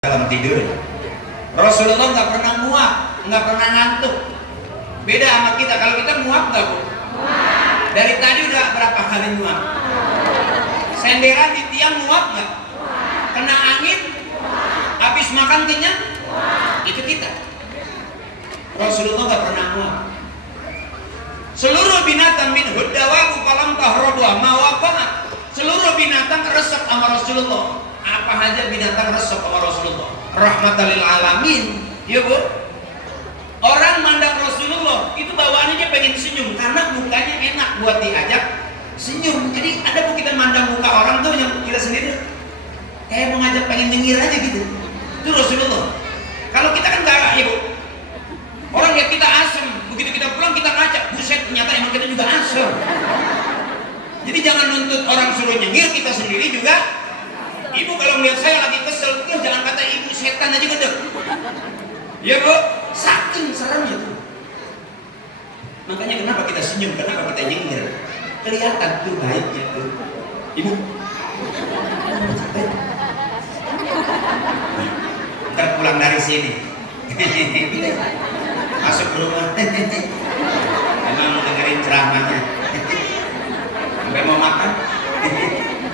dalam tidur. Rasulullah nggak pernah muak, nggak pernah ngantuk. Beda sama kita. Kalau kita muak nggak, Bu? Dari tadi udah berapa kali muak? Senderan di tiang muak nggak? Kena angin? Habis makan kenyang? Itu kita. Rasulullah nggak pernah muak. Seluruh binatang min huddawaku falam tahrodwa mawabah. Seluruh binatang resep sama Rasulullah. Apa aja binatang resep sama Rasulullah. Rahmatan lil alamin. Ya, Bu. Orang mandang Rasulullah itu bawaannya dia pengen senyum karena mukanya enak buat diajak senyum. Jadi ada Bu, kita mandang muka orang tuh yang kita sendiri kayak mau ngajak pengen nyengir aja gitu. Itu Rasulullah. Kalau kita kan galak ya, Bu. Orang lihat kita asem, begitu kita pulang kita ngaca, buset ternyata emang kita juga asem. Jadi jangan nuntut orang suruh nyengir, kita sendiri juga. Ibu kalau melihat saya lagi kesel, ya jangan kata ibu setan aja gede. Ya, Bu, saking seremnya tuh. Makanya kenapa kita senyum, kenapa kita nyengir? Kelihatan tuh baiknya tuh. Ibu, ntar pulang dari sini. Masuk ke rumah, emang dengerin ceramahnya, sampai mau makan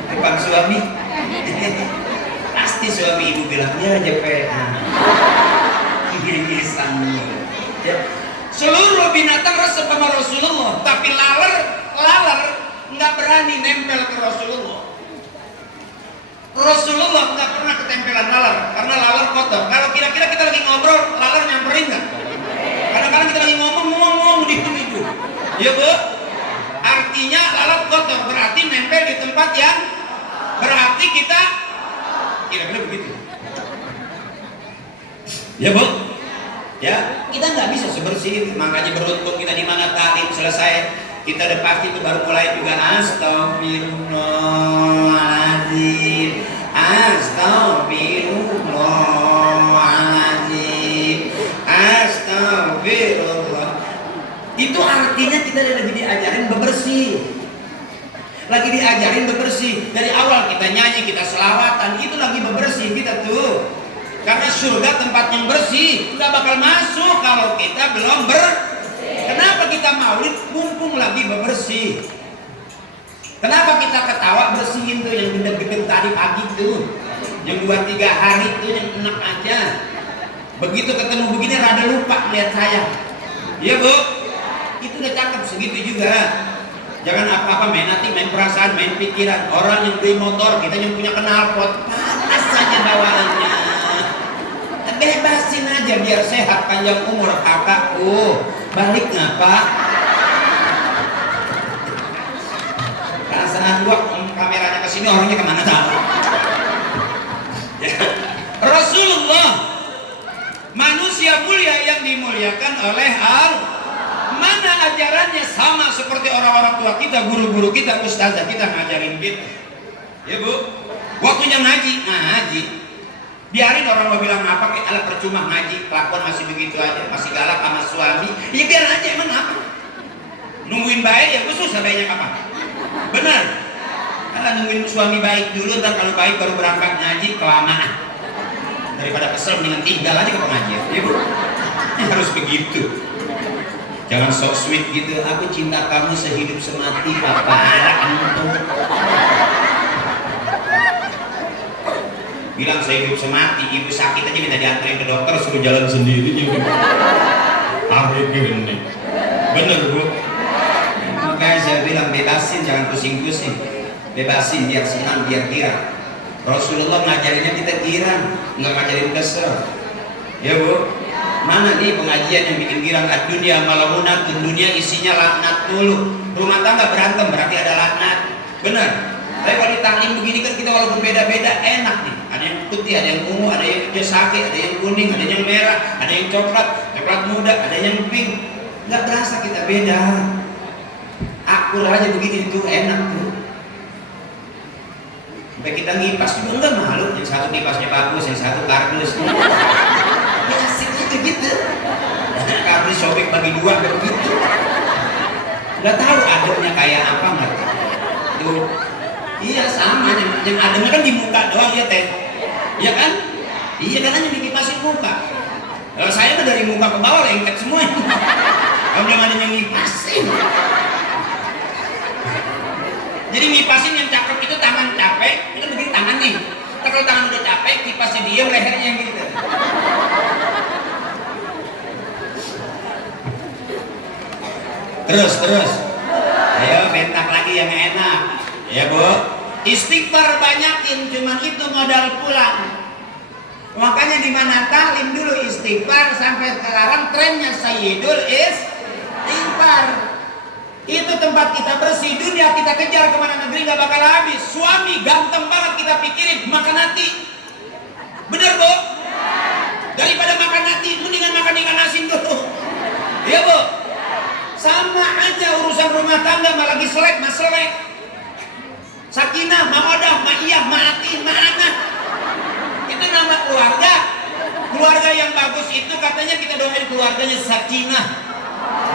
depan suami, pasti suami ibu bilang ya JPA ini sanggup. Seluruh binatang resep sama Rasulullah, tapi laler nggak berani nempel ke Rasulullah. Rasulullah nggak pernah ketempelan laler karena laler kotor. Kalau kira-kira kita lagi ngobrol, laler nyamperin nggak? Kadang-kadang kita lagi ngomong di itu. Ya, Bu. Artinya lalat kotor, berarti nempel di tempat yang berarti kita kira-kira begitu. Ya, Bu. Ya, kita nggak bisa sebersih. Makanya beruntung kita di mana talim selesai, kita udah pasti itu baru mulai juga astagfirullahaladzim, astagfirullahaladzim, astagfirullah. Itu artinya kita lagi diajarin bebersih. Lagi diajarin bebersih. Dari awal kita nyanyi, kita selawatan, itu lagi bebersih kita tuh. Karena surga tempat yang bersih, nggak bakal masuk kalau kita belum Kenapa kita maulid mumpung lagi bebersih? Kenapa kita ketawa bersihin tuh yang gede-gede tadi pagi tuh, yang 2-3 hari tuh yang enak aja. Begitu ketemu begini rada lupa lihat saya. Iya, Bu. Itu udah cakep segitu juga. Jangan apa-apa main hati, main perasaan, main pikiran. Orang yang beli motor, kita yang punya knalpot, panas saja bawaannya. Bebasin aja biar sehat panjang umur kakakku. Balik ngapa? Perasaan gua kameranya ke sini, orangnya kemana tahu? Ya. Rasulullah manusia mulia yang dimuliakan oleh Allah. Mana ajarannya sama seperti orang-orang tua kita, guru-guru kita, ustazah kita ngajarin kita. Ya, Bu. Waktunya ngaji. Biarin orang mau bilang apa, kayak ala percuma ngaji, kelakuan masih begitu aja, masih galak sama suami. Ya biar aja, emang apa? Nungguin baik ya, gue susah baiknya kapan? Benar. Karena nungguin suami baik dulu, ntar kalau baik baru berangkat ngaji, kelamaan. Daripada kesel mendingan tinggal aja ke pengajian. Ya, Bu. Ya, harus begitu. Jangan sok sweet gitu. Aku cinta kamu sehidup semati, papa anak untuk. Bilang saya hidup semati, ibu sakit aja minta dianterin ke dokter, suruh jalan sendiri juga. Tarik gini. Bener, Bu. Makanya saya bilang bebasin, jangan pusing-pusing. Bebasin biar senang, biar girang. Rasulullah ngajarinnya kita girang, nggak ngajarin kesel. Ya, Bu. Mana nih pengajian yang bikin girang? Dunia malamunat, dunia isinya laknat dulu. Rumah tangga berantem berarti ada laknat. Bener. Tapi kalau ditaklim begini kan kita walaupun beda-beda enak nih. Ada yang putih, ada yang ungu, ada yang sake, ada yang kuning, ada yang merah, ada yang coklat muda, ada yang pink. Nggak berasa kita beda. Akur aja begini itu enak tuh. Sampai kita ngipas juga enggak malu. Yang satu ngipasnya bagus, yang satu kardus. Ya asik aja gitu. Kardus sobek bagi 2 begitu. Nggak tahu adabnya kayak apa nggak tahu. Iya sama, yang adanya kan di muka doang ya teh. Iya kan? Iya kan hanya dikipasin muka. Kalau saya mah dari muka ke bawah lengket semua. Kalau belum ada yang ngipasin. Jadi ngipasin yang cakep itu tangan capek, itu begini tangan nih. Kalau tangan udah capek, kipasnya diem, lehernya gitu. Terus. Ayo bentak lagi yang enak. Ya Bu. Istighfar banyakin, cuman itu modal pulang. Makanya di mana taklim dulu istighfar sampai sekarang trennya Sayyidul Istighfar. Itu tempat kita bersih, dunia kita kejar kemana negeri gak bakal habis. Suami ganteng banget kita pikirin, makan hati. Bener Bu? Daripada makan hati, mendingan makan ikan asin dulu. Iya Bu? Sama aja urusan rumah tangga, malah lagi selek, mas selek. Sakinah, mawadah, ma'iyah, ma'ati, ma'anah. Itu nama keluarga. Keluarga yang bagus itu katanya kita doain keluarganya sakinah,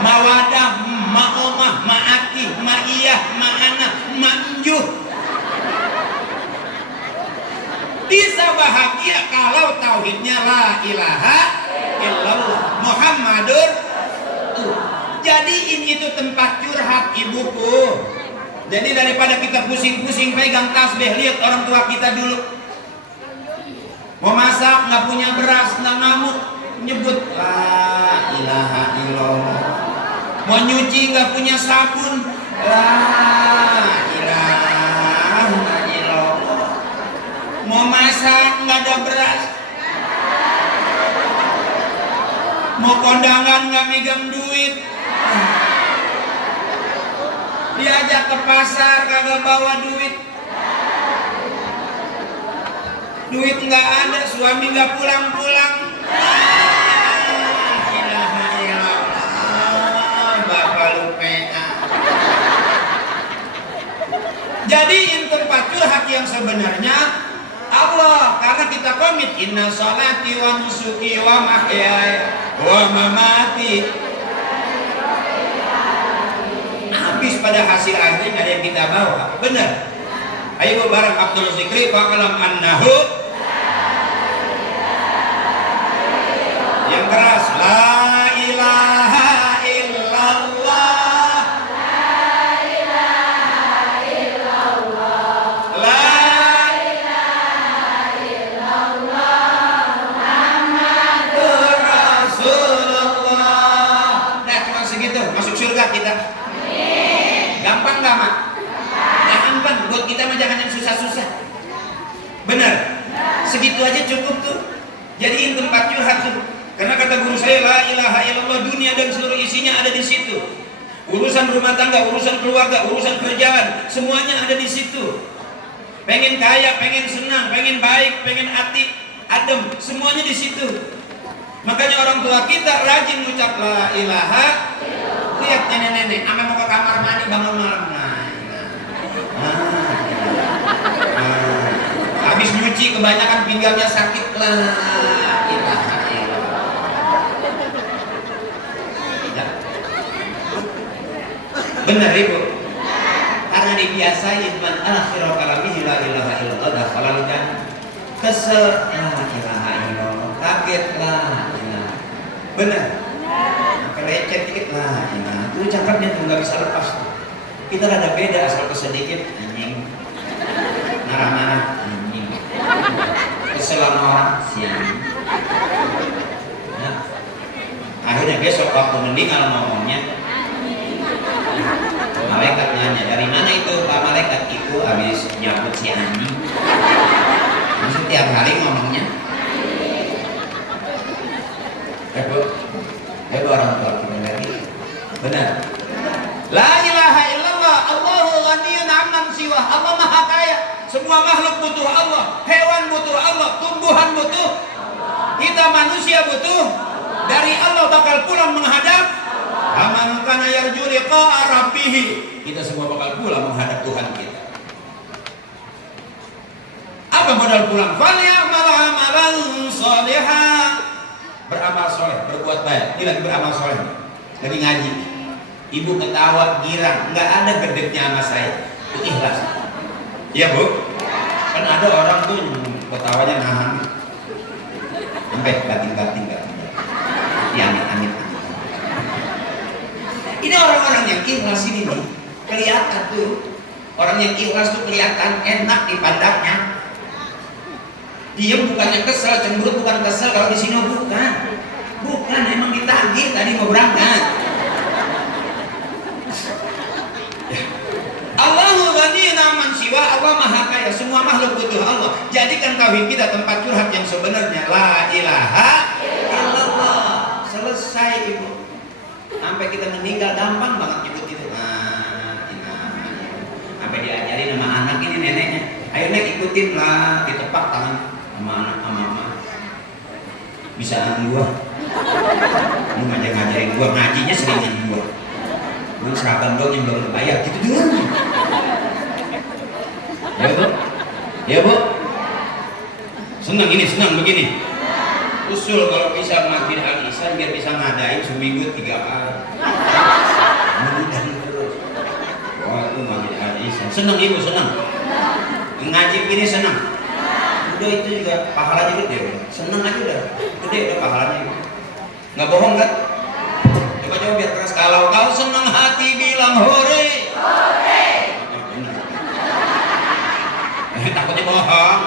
mawadah, ma'omah, ma'ati, ma'iyah, ma'anah, ma'anjuh. Bisa bahagia kalau tauhidnya la ilaha illallah Muhammadur. Jadiin itu tempat curhat ibuku. Jadi daripada kita pusing-pusing pegang tasbih, lihat orang tua kita dulu. Mau masak nggak punya beras, nggak ngamuk, nyebut la ilaha illallah. Mau nyuci nggak punya sabun, la ilaha illallah. Mau masak nggak ada beras, mau kondangan nggak megang duit, diajak ke pasar kagak bawa duit, duit nggak ada, suami nggak pulang-pulang. Jadiin tempat curhat yang sebenarnya Allah, karena kita komit inna sholati wa nusuki wa mahyaya wa mamati. Habis pada hasil akhirnya ada yang kita bawa. Benar. Ayo bareng Abdul Zikri fa'alam annahu. Yang keras la ilaha illallah. Kita gampang gak mak? Gampang buat kita mah, jangan yang susah-susah. Benar? Segitu aja cukup tuh. Jadiin tempat curhat tuh. Karena kata guru saya la ilaha illallah, dunia dan seluruh isinya ada di situ. Urusan rumah tangga, urusan keluarga, urusan kerjaan, semuanya ada di situ. Pengen kaya, pengen senang, pengen baik, pengen hati adem, semuanya di situ. Makanya orang tua kita rajin ngucap la ilaha. Lihat nenek-nenek, ame mau ke kamar mandi bangun malam. Habis nyuci kebanyakan pinggangnya sakit lah. Benar Ibu? Karena dibiasain man akhiru kalamihi la ilaha illallah dakhalal jannah. Kesel la ilaha illallah, kaget la ilaha. Benar? Kelecet dikit lah, itu cakapnya tuh nggak bisa lepas. Kita rada beda, asal kesedikit anjing, marah-marah anjing, kesel sama orang siang. Nah, akhirnya besok waktu meninggal ngomongnya, malaikat nanya dari mana itu Pak Malaikat? Itu habis nyabut si anjing. Maksud tiap hari ngomongnya. Bu orang tua kita lagi. Benar. La ilaha illallah, Allahu ghaniyun amman siwa. Allah maha kaya. Semua makhluk butuh Allah. Hewan butuh Allah, tumbuhan butuh. Kita manusia butuh. Dari Allah bakal pulang menghadap. Aman kana yarju liqa'a rabbih. Kita semua bakal pulang menghadap Tuhan kita. Apa modal pulang? Falyamal amalan sholihan. Beramal soleh, berbuat baik. Ini lagi beramal soleh, lagi ngaji. Ibu ketawa, girang, nggak ada gedeknya sama saya. Itu ikhlas. Iya Bu? Kan ada orang tuh ketawanya nahan. sampai batin-batin nggak punya. Ya amit-amit. Ini orang-orang yang ikhlas ini nih, kelihatan tuh. Orang yang ikhlas tuh kelihatan enak dipandangnya. Diam bukannya kesel, cemburu bukan kesel, kalau di sini bukan. Bukan, emang ditagih tadi mau berangkat. Allahu ghaniyun amman siwa, Allah maha kaya, semua makhluk butuh Allah. Jadikan tauhid kita tempat curhat yang sebenarnya. La ilaha illallah. Selesai ibu. Sampai kita meninggal gampang banget nyebut itu. Sampai diajarin sama anak ini neneknya. Ayo nek ikutin lah, ditepak tangan sama anak sama mama. Bisa gua. Lu ngajarin gua, ngajinya seringan gua. Lu seragam dong yang belum bayar gitu doang. Ya bu, ya bu. Senang ini, senang begini. Usul kalau bisa Masjid Al Ihsan biar bisa ngadain seminggu 3 kali. Mudah terus. Wah itu Masjid Al Ihsan. Senang ibu, senang. Ngaji gini senang. Udah itu juga pahalanya gede. Senang aja udah. Gede udah pahalanya. Nggak bohong kan? Coba biar keras. Kalau kau senang hati bilang hore. Hore. Takutnya bohong.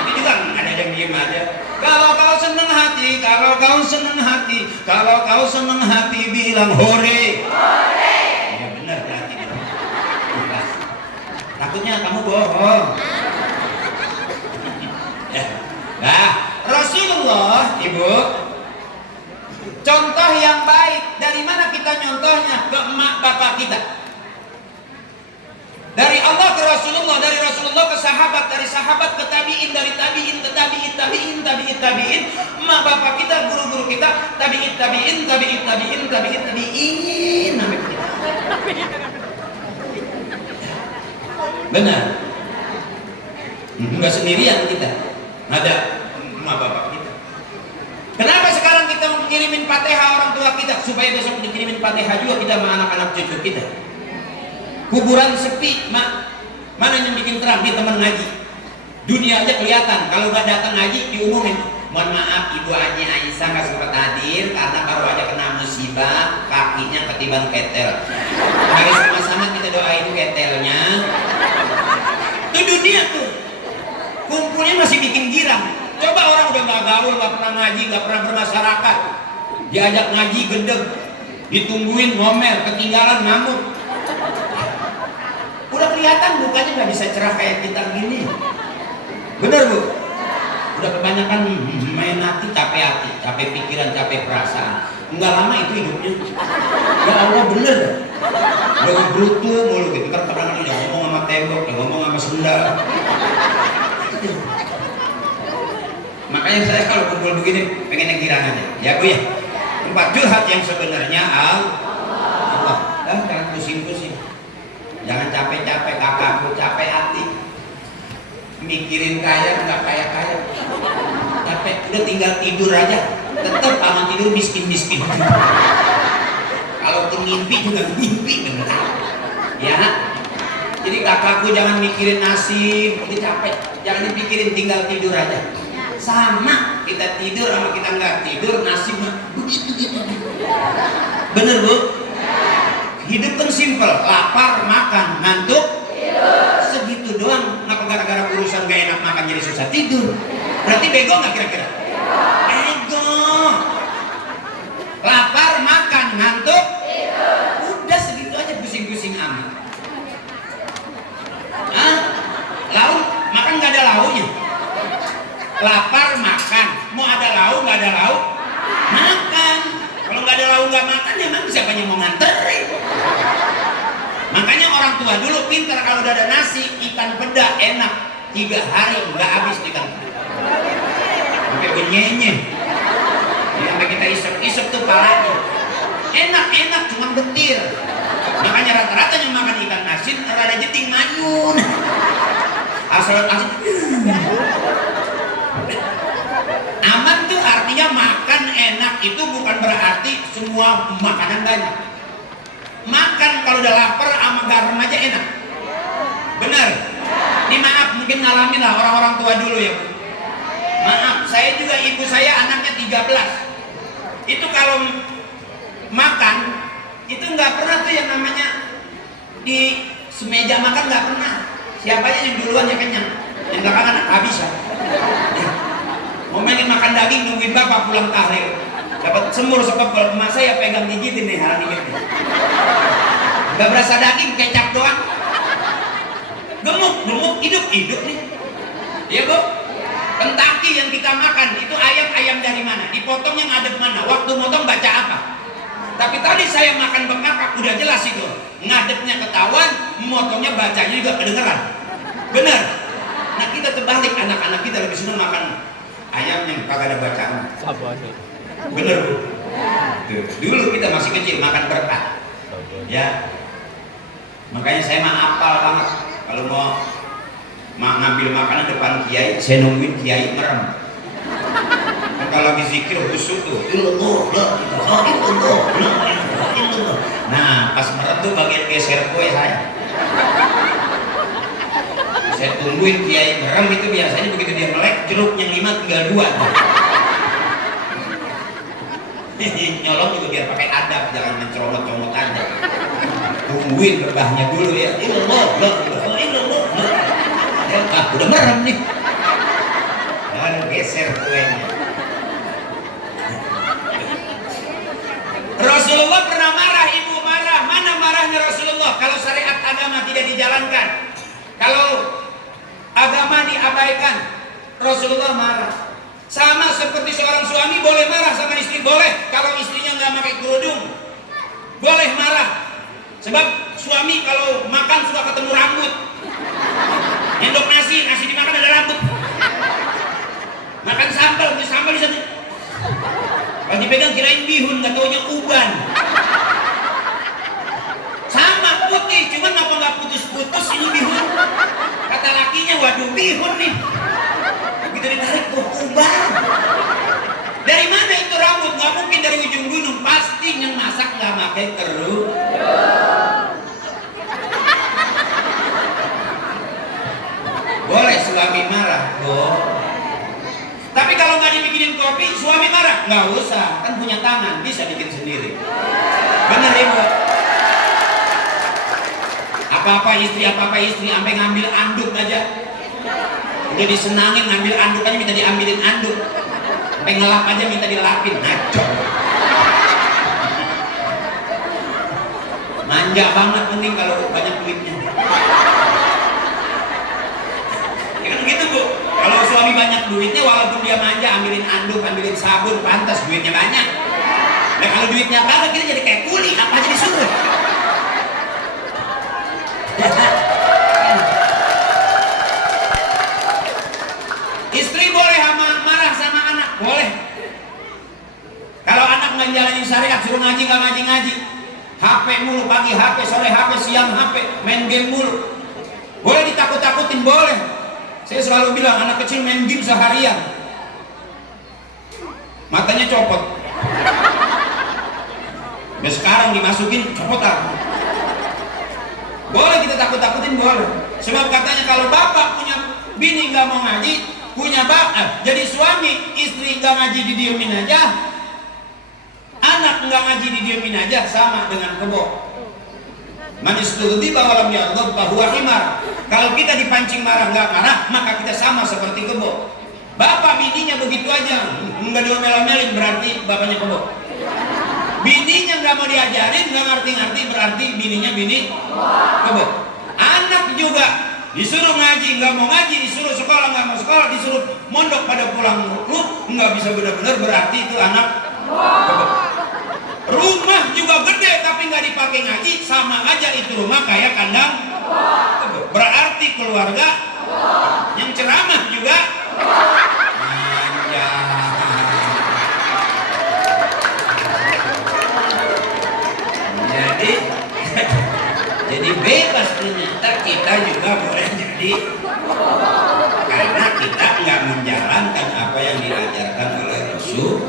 Itu juga ada yang diem aja. Kalau kau senang hati, kalau kau senang hati, kalau kau senang hati bilang hore. Hore. Ya benar berarti. Takutnya kamu bohong. Ya. Nah, Rasulullah, ibu, contoh yang baik. Dari mana kita nyontohnya? Ke emak bapak kita. Dari Allah ke Rasulullah, dari Rasulullah ke sahabat, dari sahabat ke tabiin, dari tabiin ke tabiin, emak bapak kita, guru-guru kita, tabiin, benar. Enggak sendirian kita, ada emak bapak kita. Kenapa sekarang kita mengirimin Fatihah orang tua kita supaya besok dikirimin Fatihah juga kita sama anak-anak cucu kita? Kuburan sepi, mak. Mana yang bikin terang? Di teman ngaji. Dunia aja kelihatan. Kalau nggak datang ngaji diumumin. Mohon maaf, Ibu Haji Aisyah nggak sempat hadir karena baru aja kena musibah, kakinya ketiban ketel. Mari sama-sama kita doain ketelnya. Itu dunia tuh. Kumpulnya masih bikin girang. Coba orang udah nggak gaul, nggak pernah ngaji, nggak pernah bermasyarakat, diajak ngaji gedeg, ditungguin ngomel, ketinggalan ngamuk. Udah kelihatan mukanya nggak bisa cerah kayak kita gini. Bener bu? Udah kebanyakan main hati, capek pikiran, capek perasaan. Enggak lama itu hidupnya. Ya Allah bener. Udah ngebrutu mulu gitu. Ntar kadang-kadang udah ngomong sama tembok, udah ngomong sama sendal. Makanya saya kalau kumpul begini pengen yang girang aja. Ya bu ya. Tempat curhat yang sebenarnya Allah. Jangan pusing-pusing. Jangan capek-capek kakakku, capek hati. Mikirin kaya, nggak kaya-kaya. Capek, udah tinggal tidur aja. Tetap sama tidur miskin-miskin. Kalau mimpi juga mimpi bener. Ya. Jadi kakakku jangan mikirin nasib, udah capek. Jangan dipikirin, tinggal tidur aja. Sama, kita tidur sama kita nggak tidur, nasib begitu-gitu. Bener bu? Hidup kan simpel, lapar, makan, ngantuk, tidur. Segitu doang. Ngapa gara-gara urusan gak enak makan jadi susah tidur? Berarti bego nggak kira-kira? Bego. Lapar, makan, ngantuk, tidur. Udah segitu aja, pusing-pusing amat. Hah? Lauk, makan nggak ada lauknya. Lapar, makan. Mau ada lauk, nggak ada lauk, makan. Kalau nggak ada lauk nggak makan, ya emang siapa yang mau nganterin? Makanya orang tua dulu pintar, kalau udah ada nasi, ikan peda enak, 3 hari nggak habis ikan peda. Sampai benyenye. Sampai kita isep-isep tuh palanya. Enak-enak, cuma betir. Makanya rata-rata yang makan ikan asin rada jeting manyun. Asal asin. Aman tuh artinya makan enak itu bukan berarti semua makanan banyak. Makan kalau udah lapar sama garam aja enak. Bener? Ini maaf mungkin ngalamin lah orang-orang tua dulu ya. Maaf, saya juga ibu saya anaknya 13. Itu kalau makan itu nggak pernah tuh yang namanya di semeja makan, nggak pernah. Siapa aja yang duluan ya kenyang, yang belakangan habis ya. Mau mainin makan daging nungguin bapak pulang tahlil, dapat semur sebab emak saya pegang gigitin nih hari ini. Nggak berasa daging, kecap doang. Gemuk hidup nih. Iya bu? Kentucky yang kita makan itu ayam dari mana? Dipotongnya ngadep mana? Waktu motong baca apa? Tapi tadi saya makan bengkak udah jelas itu. Ngadepnya ketahuan, motongnya bacanya juga kedengeran. Bener. Nah kita terbalik, anak-anak kita lebih senang makan ayam yang kagak ada bacaan. Bener bu? Dulu kita masih kecil makan berkat. Ya. Makanya saya mah apal banget kalau mau ngambil makanan depan kiai, saya nungguin kiai merem. Kan kalau lagi zikir khusyuk tuh, nah pas merem tuh bagian geser kue saya. Saya tungguin kiai merem itu biasanya begitu dia melek jeruk yang 5 tinggal 2. Nyolong juga biar pakai adab, jangan menceromot-comot aja. Tungguin berbahnya dulu ya. Udah merem nih. Lalu geser kuenya. Rasulullah pernah marah, ibu marah. Mana marahnya Rasulullah kalau syariat agama tidak dijalankan? Kalau agama diabaikan, Rasulullah marah. Sama seperti seorang suami boleh marah sama istri, boleh. Kalau istrinya nggak pakai kerudung, boleh marah. Sebab suami kalau makan suka ketemu rambut. Endok nasi dimakan ada rambut. Makan sambal di sana. Kalau dipegang kirain bihun, nggak taunya uban. Sama putih, cuman apa nggak putus-putus ini bihun? Kata lakinya, waduh bihun nih. Begitu ditarik, uban. Dari mana itu rambut? Nggak mungkin dari ujung gunung. Pasti yang masak nggak pakai kerudung. Boleh suami marah, tapi kalau nggak dibikinin kopi, suami marah, nggak usah, kan punya tangan, bisa bikin sendiri. Bener ibu? Apa-apa istri, sampai ngambil anduk aja. Udah disenangin ngambil anduk aja minta diambilin anduk. Sampai ngelap aja minta dilapin, ngaco. Manja banget penting kalau banyak duitnya. Ya kan begitu bu, kalau suami banyak duitnya walaupun dia manja ambilin anduk, ambilin sabun, pantas duitnya banyak. Nah kalau duitnya kagak kita jadi kayak kuli, apa aja disuruh. Istri boleh marah sama anak, boleh. Kalau anak nggak jalanin syariat, suruh ngaji nggak ngaji. HP mulu, pagi HP, sore HP, siang HP, main game mulu. Boleh ditakut-takutin, boleh. Saya selalu bilang anak kecil main game seharian, matanya copot. Dan sekarang dimasukin copot apa? Boleh kita takut-takutin, boleh. Sebab katanya kalau bapak punya bini nggak mau ngaji, punya bapak jadi suami istri nggak ngaji didiemin aja, anak nggak ngaji didiemin aja, sama dengan kebo. Manis turuti bawalam ya Allah bahwa himar. Kalau kita dipancing marah nggak marah, maka kita sama seperti kebo. Bapak bininya begitu aja, nggak diomel-omelin berarti bapaknya kebo. Bininya nggak mau diajarin, nggak ngerti-ngerti berarti bininya bini kebo. Anak juga disuruh ngaji nggak mau ngaji, disuruh sekolah nggak mau sekolah, disuruh mondok pada pulang lu nggak bisa benar-benar berarti itu anak kebo. Rumah juga gede tapi nggak dipakai ngaji, sama aja itu rumah kayak kandang. Berarti keluarga yang ceramah juga manja. Jadi bebas ternyata kita juga boleh jadi, karena kita nggak menjalankan apa yang diajarkan oleh Rasul.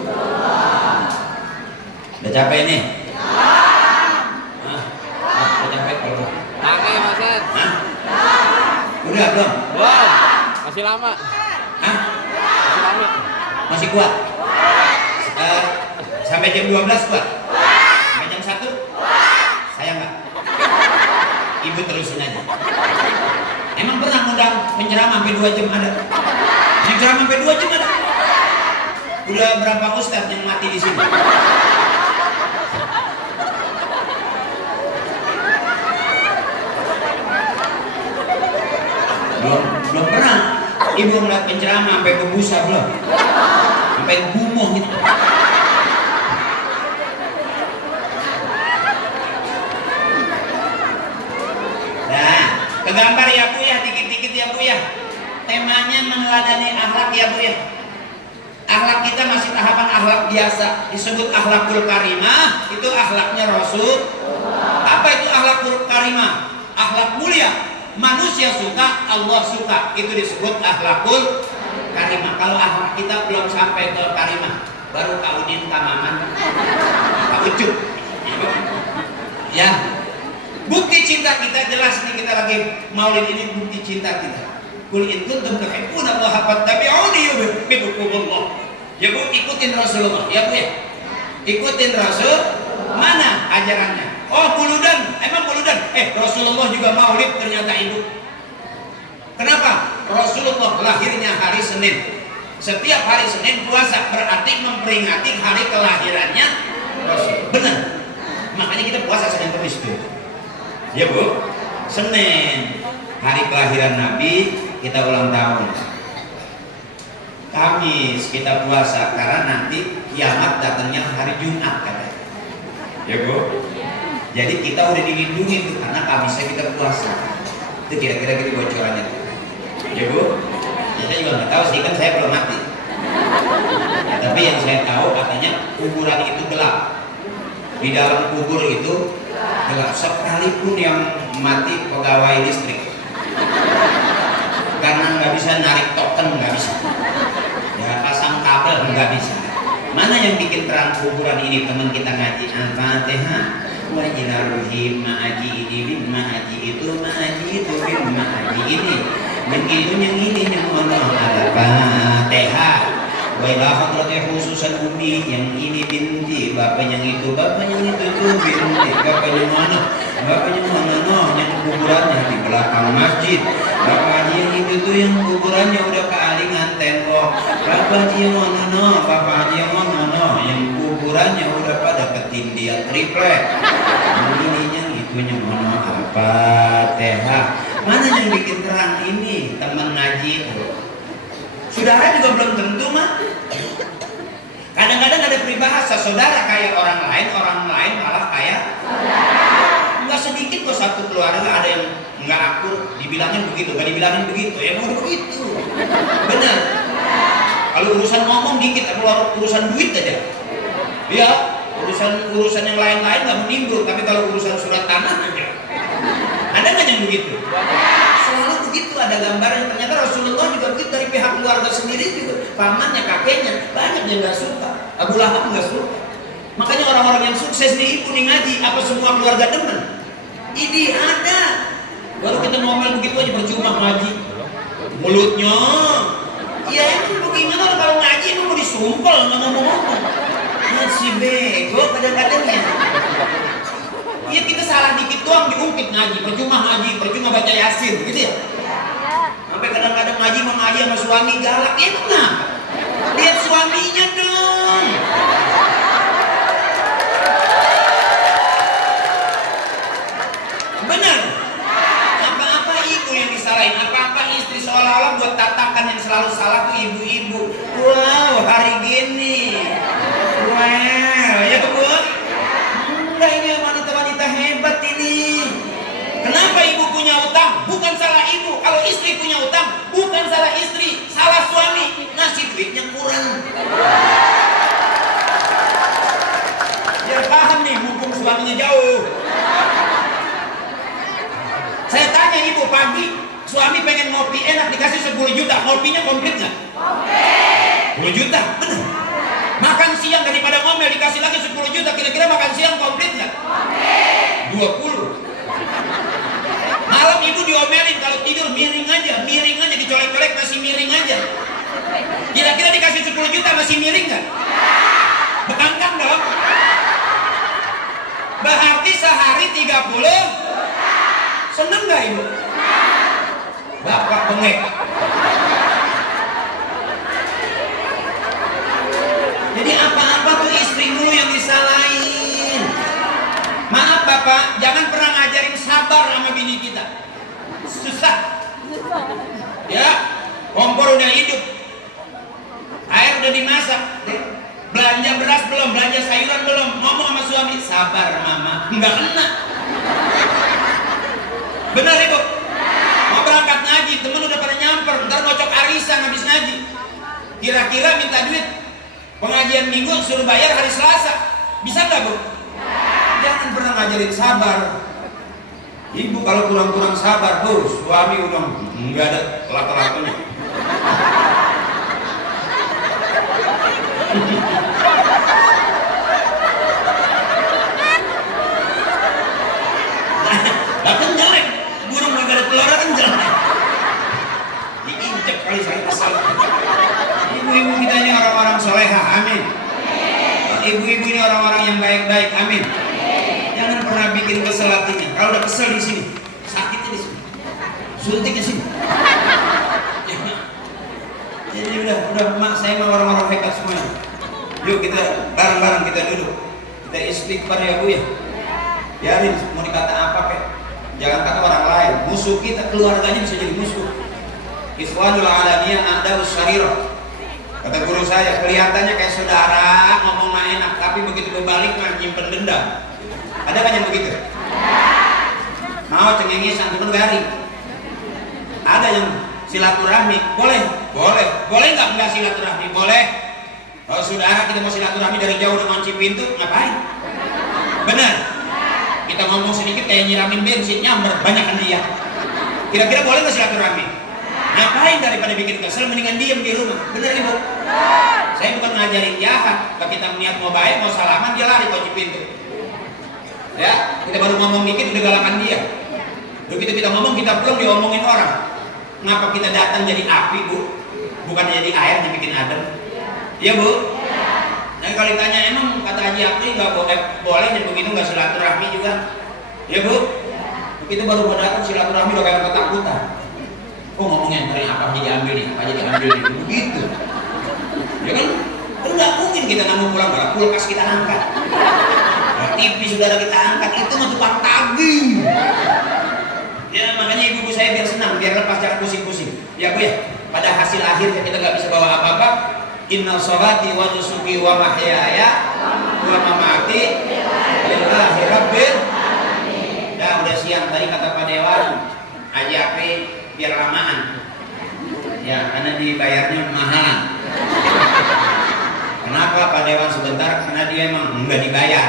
Udah capek nih? Udah capek kalau? Pakai Mas. Udah belum? Belum. Masih lama. Hah? Masih lama. Masih kuat? Eh, sampai jam 12 kuat? Sampai jam 1? Saya enggak. Ibu terusin aja. Emang pernah ngundang penceramah sampai 2 jam ada? Yang ceramah sampai 2 jam ada? Udah berapa ustadz yang mati di sini? Belum pernah. Ibu ngeliat penceramah sampai berbusa belum? Sampai gumoh gitu. Nah, kegambar ya Bu ya, dikit-dikit ya Bu ya. Temanya meneladani akhlak ya Bu ya. Akhlak kita masih tahapan akhlak biasa, disebut akhlakul karimah. Itu akhlaknya Rasul. Apa itu akhlakul karimah? Akhlak mulia. Manusia suka, Allah suka. Itu disebut akhlakul karimah. Kalau akhlak kita belum sampai ke karimah, baru kaudin kamaman, kaucup. Ya. Bukti cinta kita jelas nih, kita lagi maulid ini bukti cinta kita. Qul in kuntum tuhibbuna Allah fattabi'uni yuhibbukumullah. Ya Bu, ikutin Rasulullah. Ya Bu ya. Ikutin Rasul. Mana ajarannya? Oh, buludan. Emang buludan? Rasulullah juga maulid ternyata Ibu. Kenapa? Rasulullah lahirnya hari Senin. Setiap hari Senin puasa, berarti memperingati hari kelahirannya Rasul. Benar. Makanya kita puasa Senin Kamis tuh. Ya Bu. Senin hari kelahiran Nabi, kita ulang tahun. Kamis kita puasa karena nanti kiamat datangnya hari Jumat katanya. Ya Bu. Jadi kita udah dilindungi tuh karena Kamisnya kita puasa. Itu kira-kira gitu bocorannya tuh. Ya Bu. Ya, saya juga nggak tahu sih, kan saya belum mati. Ya, tapi yang saya tahu katanya kuburan itu gelap. Di dalam kubur itu gelap, sekalipun yang mati pegawai listrik. Karena nggak bisa narik token, nggak bisa. Ya pasang kabel nggak bisa. Mana yang bikin terang kuburan ini? Teman kita ngaji Al-Fatihah. Wajilaruhim ma'aji ini bin ma'aji itu bin ma'aji ini. Yang itu yang ini yang Allah Al-Fatihah. Wa ila hadrati khususan umi, yang ini binti, bapak yang itu tuh binti, bapak yang mana no, yang kuburannya di belakang masjid. Bapak haji yang itu tuh yang kuburannya udah kealingan tembok. Bapak haji yang mana no, bapak haji yang mana no, yang kuburannya udah pada ketindian triplek. Yang ini yang itunya mana apa Al-Fatihah. Mana yang bikin terang ini? Teman ngaji itu. Saudara juga belum tentu mah. Kadang-kadang ada peribahasa, saudara kayak orang lain malah kayak saudara. Enggak sedikit kok satu keluarga ada yang enggak akur, dibilangin begitu, enggak dibilangin begitu, ya mau begitu. Benar. Kalau urusan ngomong dikit, kalau urusan duit aja. Ya, urusan yang lain-lain enggak menimbul, tapi kalau urusan surat tanah aja. Ada nggak yang begitu? Selalu begitu, ada gambaran. Ternyata Rasulullah juga begitu, dari pihak keluarga sendiri juga, pamannya, kakeknya, banyak yang nggak suka. Abu Lahab nggak suka. Makanya orang-orang yang sukses nih Ibu nih ngaji, apa semua keluarga demen? Ini ada. Baru kita ngomel begitu aja percuma ngaji. Mulutnya, ya emang bagaimana kalau ngaji emang mau disumpel nggak ngomong-ngomong. Masih bego kadang-kadang ya. Iya, kita salah dikit doang diungkit ngaji, percuma baca Yasin, gitu ya. Sampai kadang-kadang ngaji mau ngaji sama suami galak, ya kenapa? Lihat suaminya dong. Benar. Apa-apa ibu yang disalahin, apa-apa istri seolah-olah buat tatakan yang selalu salah tuh ibu-ibu. Wow, hari gini. Wow, ya Bu. Enggak, ini wanita-wanita hebat ini. Kenapa ibu punya utang? Bukan salah ibu. Kalau istri punya utang, bukan salah istri, salah suami. Ngasih duitnya kurang. Dia paham nih, mumpung suaminya jauh. Saya tanya ibu, pagi suami pengen ngopi enak, dikasih 10 juta, ngopinya komplit nggak? Komplit. 10 juta, benar. Makan siang daripada ngomel dikasih lagi 10 juta, kira-kira makan siang komplit nggak? Komplit. 20. Malam ibu diomelin, kalau tidur miring aja, dicolek-colek masih miring aja. Kira-kira dikasih 10 juta masih miring nggak? Bekangkang dong. Berarti sehari 30. Seneng nggak ibu? Bapak bengek. Jadi apa-apa tuh istrimu yang disalahin. Maaf bapak, jangan pernah ngajarin sabar sama bini kita. Susah. Ya, kompor udah hidup, air udah dimasak, belanja beras belum, belanja sayuran belum, ngomong sama suami, sabar mama, nggak kena. Benar ibu? Mau berangkat ngaji, temen udah pada nyamper, ntar ngocok arisan habis ngaji. Kira-kira minta duit pengajian minggu suruh bayar hari Selasa, bisa nggak bu? Jangan pernah ngajarin sabar. Ibu kalau kurang-kurang sabar tuh suami udah nggak ada laku-lakunya. Kan jelek, burung nggak ada telur kan jelek. Diinjek kali saya kesel. Ibu-ibu kita ini orang-orang soleha, amin. Ibu-ibu ini orang-orang yang baik-baik, amin. Jangan pernah bikin kesel hatinya. Kalau udah kesel di sini, sakitnya di sini, suntik di sini. Jadi udah mak saya mau orang-orang hebat semuanya. Yuk kita bareng-bareng kita duduk, kita istighfar ya bu ya. Biarin mau dikata apa kek, jangan kata orang lain. Musuh kita keluarganya bisa jadi musuh. Ikhwanul alaniyah a'da'us syarirah. Kata guru saya, kelihatannya kayak saudara ngomong mah enak, tapi begitu berbalik mah nyimpen dendam. Ada kan yang begitu? Mau cengengesan temen garing. Ada yang silaturahmi, boleh nggak silaturahmi? Boleh. Kalau saudara kita mau silaturahmi dari jauh udah ngunci pintu, ngapain? Benar. Kita ngomong sedikit kayak nyiramin bensin, nyamber, banyak kan dia. Kira-kira boleh nggak silaturahmi? Ngapain daripada bikin kesel, mendingan diem di rumah. Bener ibu? Saya bukan ngajarin jahat. Kalau kita niat mau baik, mau salaman, dia lari kunci pintu. Ya, kita baru ngomong dikit udah galakan dia. Begitu kita ngomong, kita belum diomongin orang. Ngapa kita datang jadi api bu? Bukan jadi air dibikin adem. Iya bu? Dan kalau ditanya emang kata Haji Apri nggak boleh dan begitu nggak silaturahmi juga. Iya bu? Begitu baru mau datang silaturahmi udah kayak ketakutan. Oh ngomongnya dari apa aja diambil nih, apa aja diambil nih, begitu. Ya kan? Kan nggak mungkin kita nggak mau pulang barang kulkas kita angkat. TV saudara kita angkat itu mah tukang tagih. Ya makanya ibu saya biar senang, biar lepas jangan pusing-pusing. Ya bu ya, pada hasil akhirnya kita nggak bisa bawa apa-apa. Inna sholati wa nusuki wa mahyaya wa mamati lillahi rabbil alamin. Dah udah siang tadi kata Pak Dewan, Haji Apri biar lamaan. Ya karena dibayarnya mahalan. Kenapa Pak Dewan sebentar? Karena dia emang nggak dibayar.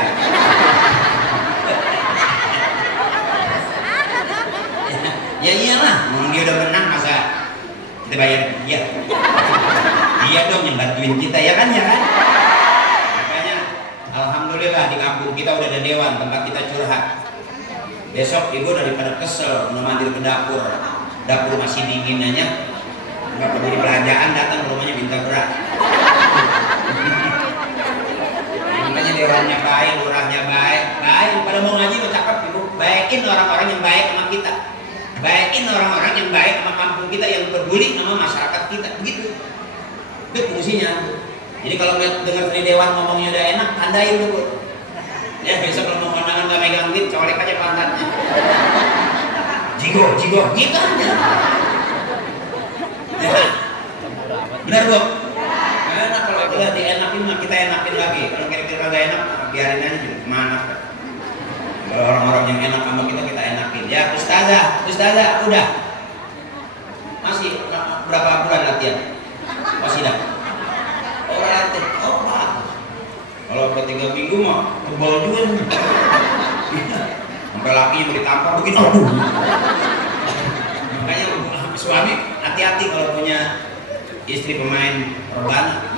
Ya iyalah, dia udah menang masa kita bayar dia. Dia dong yang bantuin kita ya kan. Makanya alhamdulillah di kampung kita udah ada dewan tempat kita curhat. Besok ibu daripada kesel mau mandir ke dapur masih dingin aja, nggak perlu di belanjaan, datang ke rumahnya minta beras. Makanya dewannya baik, lurahnya baik. Pada mau ngaji mau cakep ibu, baikin orang-orang yang baik sama kita. Baikin orang-orang yang baik sama kampung kita, yang peduli sama masyarakat kita, begitu. Itu fungsinya. Jadi kalau dengar dari dewan ngomongnya udah enak, tandain dulu. Ya besok kalau mau kondangan nggak megang duit, colek aja pantatnya. Jigo, gitu aja. Ya. Benar bu? Enak kalau kita dienakin mah kita enakin lagi. Kalau kira-kira nggak enak, biarin aja juga kemana. Kalau orang-orang yang enak sama kita enakin. Ya ustazah udah. Masih berapa bulan latihan? Masih dah. Oh latihan. Oh pak. Kalau ke 3 minggu mah tebal juga nih. Sampai laki yang ditampar begitu. Makanya suami hati-hati kalau punya istri pemain rebana.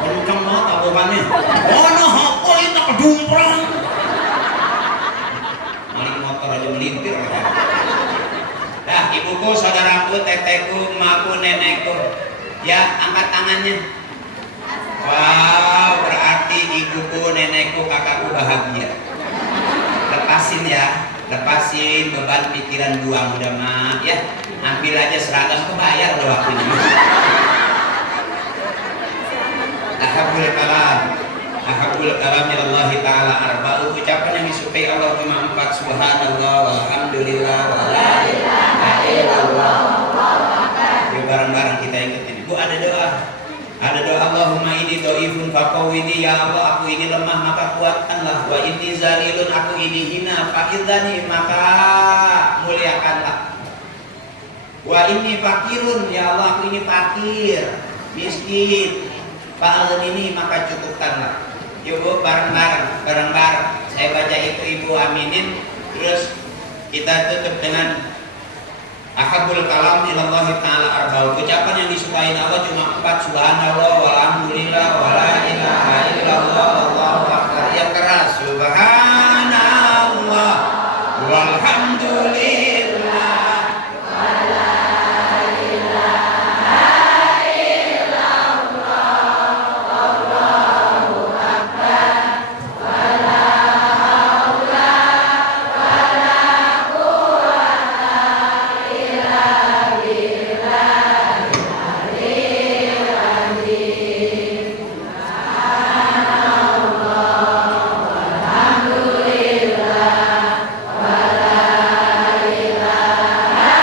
Kencang banget tabuhannya. Oh no, apa itu kedumprang. Maling motor aja melintir. Dah ibuku, saudaraku, teteku, emakku, nenekku Ya, angkat tangannya. Wow, berarti ibuku, nenekku, kakakku bahagia. Lepasin ya, lepasin beban pikiran buang udah mah ya. Ambil aja seragam, kebayar loh waktunya. Ahabul kalam ya Allah Ta'ala arba'u, ucapan yang disukai Allah cuma 4, subhanallah walhamdulillah wa la ilaha illallah. Yuk bareng-bareng kita ingetin. Bu, ada doa. Ada doa, Allahumma ini dhaifun faqawwini, ya Allah aku ini lemah maka kuatkanlah, wa inni zalilun aku ini hina fa'idzani maka muliakanlah, wa inni fakirun ya Allah aku ini fakir miskin fa'aghnini maka cukupkanlah. Yuk Bu, bareng-bareng saya baca itu Ibu aminin, terus kita tutup dengan ahabul kalam ilallahi ta'ala arba'u, ucapan yang disukai Allah cuma 4, subhanallah walhamdulillah wa la ilaha illallah wallahu akbar. Yang keras, subhanallah walhamdulillah wa la ilaha illallah wallahu akbar wa la haula wa la quwwata illa billahil aliyyil azim. Subhanallah walhamdulillah wa la ilaha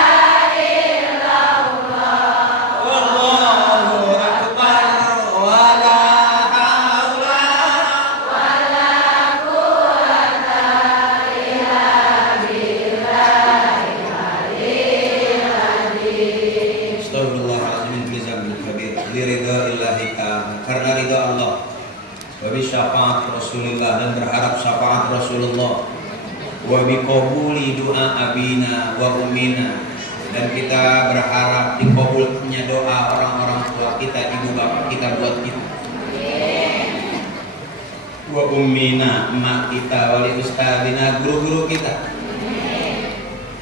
illallah wallahu akbar wa la haula wa la quwwata illa billahil aliyyil azim. Astagfirullahaladzim min dzambil kabir li ridaillahi ta'ala, karena ridha Allah, wa bi syafaat Rasulullah dan berharap syafaat Rasulullah, wa bi qabuli doa abina wa ummina, dan kita berharap dikabulkannya doa orang-orang tua kita, ibu bapak kita buat kita, wa ummina emak kita, wali ustadzina guru-guru kita.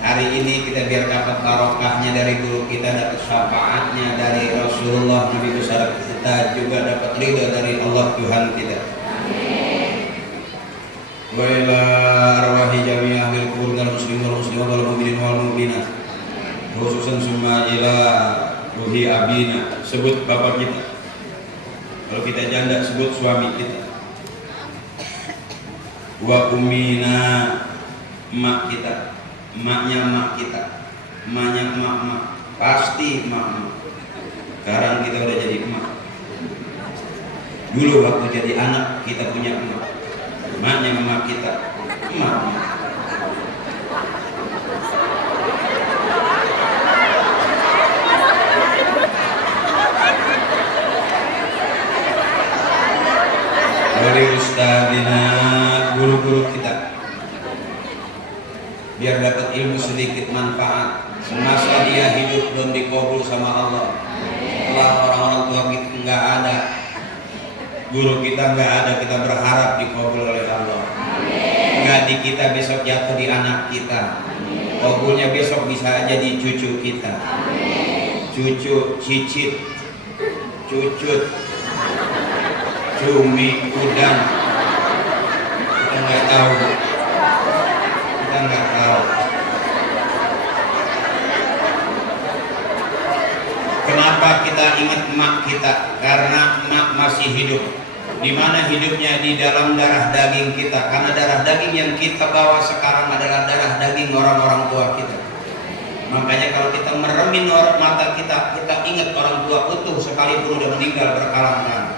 Hari ini kita biar dapat barokahnya dari guru kita, dapat syafaatnya dari Rasulullah Nabi besar kita, juga dapat ridha dari Allah Tuhan kita. Wa ila arwahi jami' ahli kubur wal muslimin wal muslimat wal mu'minin wal mu'minat, khususan summa ila ruhi abina, sebut bapak kita. Kalau kita janda sebut suami kita. Wa ummina emak kita, emaknya emak kita, emaknya emak-emak, pasti emak-emak. Sekarang kita udah jadi emak. Dulu waktu jadi anak kita punya emak, emaknya emak kita, emak-emak. Wali ustadzina guru-guru kita, biar dapat ilmu sedikit manfaat semasa dia hidup belum dikabul sama Allah. Setelah orang-orang tua kita nggak ada, guru kita nggak ada, kita berharap dikabul oleh Allah. Nggak di kita, besok jatuh di anak kita. Kabulnya besok bisa aja di cucu kita, cucu cicit, cucut, cumi, udang. Kita nggak tahu. Nggak tahu. Kenapa kita ingat emak kita? Karena emak masih hidup. Di mana hidupnya? Di dalam darah daging kita. Karena darah daging yang kita bawa sekarang adalah darah daging orang-orang tua kita. Makanya kalau kita meremin mata kita, kita ingat orang tua utuh sekalipun udah meninggal berkalang-kalang.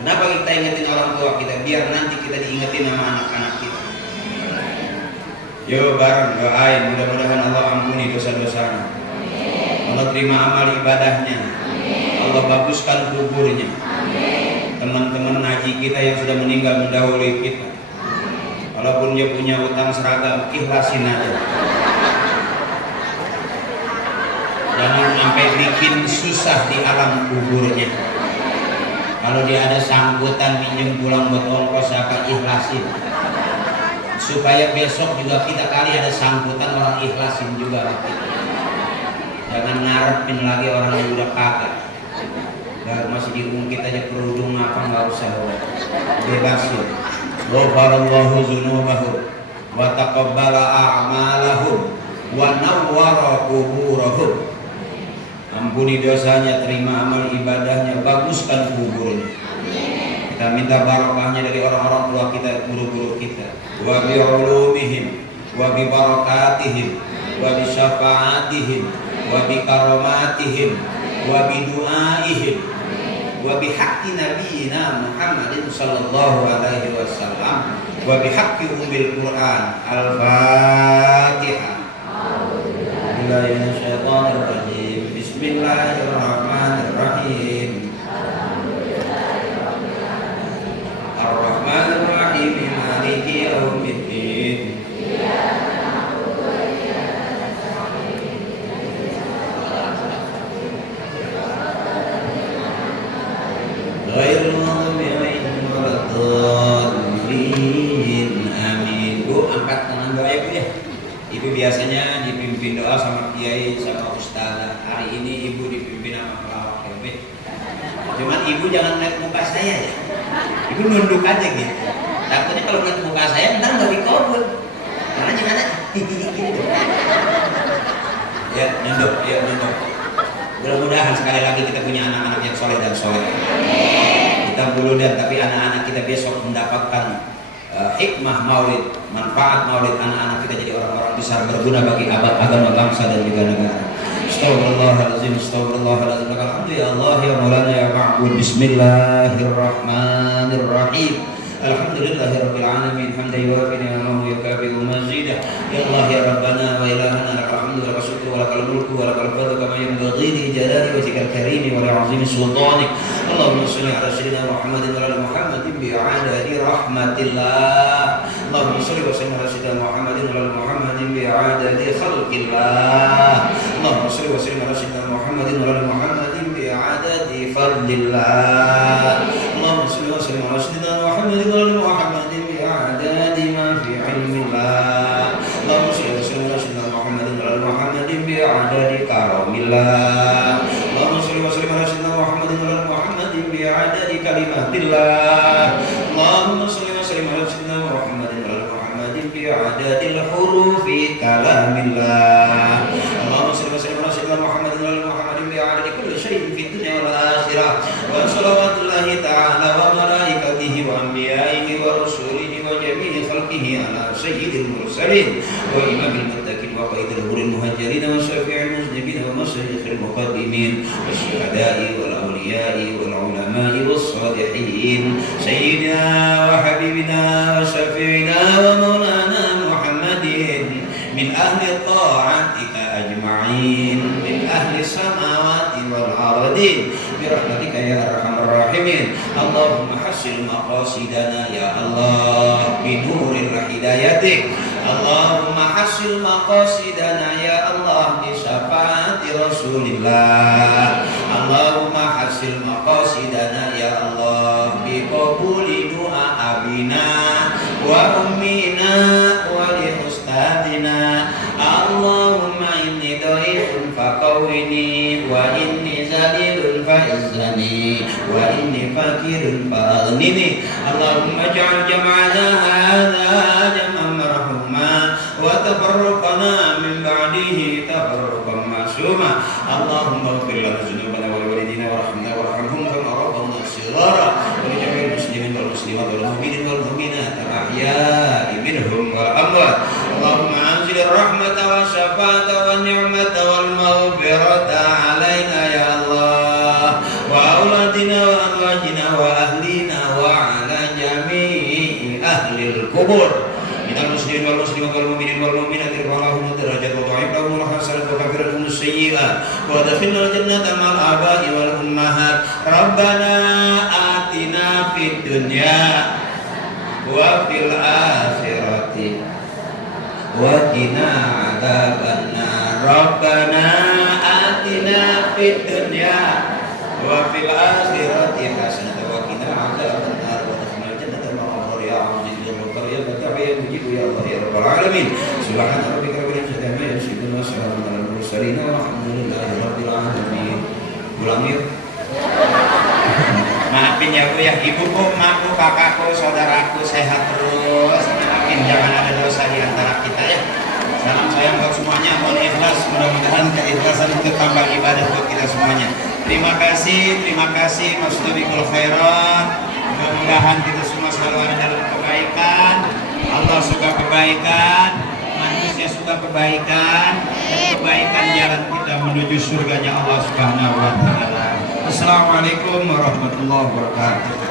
Kenapa kita ingetin orang tua kita? Biar nanti kita diingetin sama anak-anak kita. Yo bareng doain, mudah-mudahan Allah ampuni dosa-dosanya, Allah terima amal ibadahnya, Allah baguskan kuburnya. Teman-teman ngaji kita yang sudah meninggal mendahului kita, walaupun dia punya utang seragam, ikhlasin aja. Jangan sampai bikin susah di alam kuburnya. Kalau dia ada sanggutan pinjam pulang buat ongkos, apa ikhlasin, supaya besok juga kita kali ada sangkutan, orang ikhlasin juga kita. Jangan ngarepin lagi orang yang udah kagak. masih diungkit aja kerudung apa nggak usah, bebas ya. Ghafarallahu dzunubahum wa taqabbala a'malahum wa nawwara quburahum. Ampuni dosanya, terima amal ibadahnya, baguskan kuburnya. Kita minta barokahnya dari orang-orang tua kita, guru-guru kita. Wa bi ulumihim wa bi barakatihim wa bi syafaatihim wa bi karamatihim wa bi du'aihim wa bi haqqi nabiyina Muhammadin sallallahu alaihi wasallam wa bi haqqi ummil Qur'an. Al-Fatihah. Bismillahirrahmanirrahim. Bismillahirrahmanirrahim. Ar-Rahmanir-Rahim. Maliki yaumiddin. Ghairil maghdubi alaihim waladdallin. Amin. Bu, angkat tangan doa ya Bu ya. Ibu biasanya dipimpin doa sama kiai sama ustazah. Hari ini ibu dipimpin sama pelawak ya Bu. Cuman ibu jangan lihat muka saya ya. Ibu nunduk aja gitu. Takutnya kalau lihat muka saya ntar nggak dikabul. Karena jangan gitu. Ya nunduk, ya nunduk. Mudah-mudahan sekali lagi kita punya anak-anak yang soleh dan soleh. Kita belum dan tapi anak-anak kita besok mendapatkan hikmah maulid, manfaat maulid, anak-anak kita jadi orang-orang besar berguna bagi agama bangsa dan juga negara. Astagfirullahaladzim, astagfirullahaladzim. Alhamdulillah ya Maulana ya Ma'bud. Bismillahirrahmanirrahim. Alhamdulillahirabbil alamin. Hamdan yuwafi ni'amahu yukafi'u mazidah. Ya Allah ya Rabbana wa ilahana lakal hamdu wa lakal syukru wa lakal mulku wa lakal fadlu kama yanbaghi li jalali wajhikal karim wa li 'azimi sultanik. Allahumma shalli ala sayyidina Muhammadin wa ala Muhammadin bi'adadi rahmatillah. Allahumma shalli wa sallim ala sayyidina Muhammadin wa ala Muhammadin bi'adadi khalqillah. Allahumma shalli wa sallim ala sayyidina Muhammadin wa ala Muhammadin bi'adadi fadlillah. Allahumma shalli wa sallim ala sayyidina Muhammadin wa ala Muhammadin bi'adadi ma fi ilmillah. Allahumma shalli wa sallim ala sayyidina Muhammadin wa ala Muhammadin bi'adadi karamillah. Allahumma shalli wa sallim ala sayyidina Muhammadin wa ala Muhammadin bi'adadi kalimatillah. Allahumma shalli wa sallim ala sayyidina Muhammadin wa ala Muhammadin bi'adadil hurufi kalamillah. Allahumma shalli wa sallim ala sayyidina Muhammadin wa ala Muhammadin bi'adadi kulli syai'in fid dunya wal akhirah. Wa salawatullahi ta'ala wa malaikatihi wa anbiya'ihi wa rusulihi wa jami'i khalqihi ala sayyidil mursalin wa imamil muttaqin wa qaidil huril muhajirin wa syafi'il muslimin wa masyayikhil muqaddimin wa syuhada'i wal awliya'i wal ulama'i was salihin sayyidina wa habibina wa syafi'ina wa maulana Muhammadin min ahli ta'atika ajma'in min ahli samawati wal ardin birahmatika ya arhamar rahimin. Allahumma hasil maqasidana ya Allah binuril hidayatik. Allahumma hasil maqasidana ya Allah bi syafaati Rasulillah. Allahumma hasil maqasidana ya Allah bi qabuli du'a abina wa ummina wa li ustadina. Allahumma inni dhaifun faqawini wa inni zalilun fa'izzani wa inni fakirun fa'aghnini. Allahumma ij'al jam'ana hadha jam'an marhuma wa tafarraqana min ba'dihi tafarruqan ma'suma. Allahumma ighfir lana dhunubana wa liwalidina warhamna warhamhum kama rabbawna shighara wa li jami'il muslimin wal muslimat wal mu'minin wal mu'minat al-ahya'i minhum wal amwat. Allahumma anzil rahmata wa syafata wa ni'mata wal maghfirata alaina ya Allah wa auladina wa azwajina wa ahlina wa ala jami'i ahlil kubur minal muslimin wal muslimat wal mu'minin wal mu'minat irfa'lahum darajat wa dha'if lahum hasanat wa kafir lahum sayyi'at wa adkhilna jannata ma'al aba'i wal ummahat. Rabbana atina fid dunya wa fil akhirati wa qina adzabannar. Rabbana atina fid dunya wa fil akhirati hasanatan wa qina adzabannar wa adkhilna jannata ma'al abrar ya aziz ya mughfir ya fatah ya mujib ya Allah ya rabbal alamin. Subhana rabbika rabbil izzati amma yasifun wa salamun alal mursalin walhamdulillahi rabbil alamin. Ulang yuk. Amin ya Bu ya. Ibuku, emakku, kakakku, saudaraku sehat terus. Amin. Jangan ada dosa di antara kita ya. Salam sayang buat semuanya. Mohon ikhlas. Mudah-mudahan keikhlasan itu tambah ibadah buat kita semuanya. Terima kasih Mustabiqul khairat. Mudah-mudahan kita semua selalu ada dalam kebaikan. Allah suka kebaikan, manusia suka kebaikan, dan kebaikan jalan kita menuju surganya Allah Subhanahu wa taala. Assalamualaikum warahmatullahi wabarakatuh.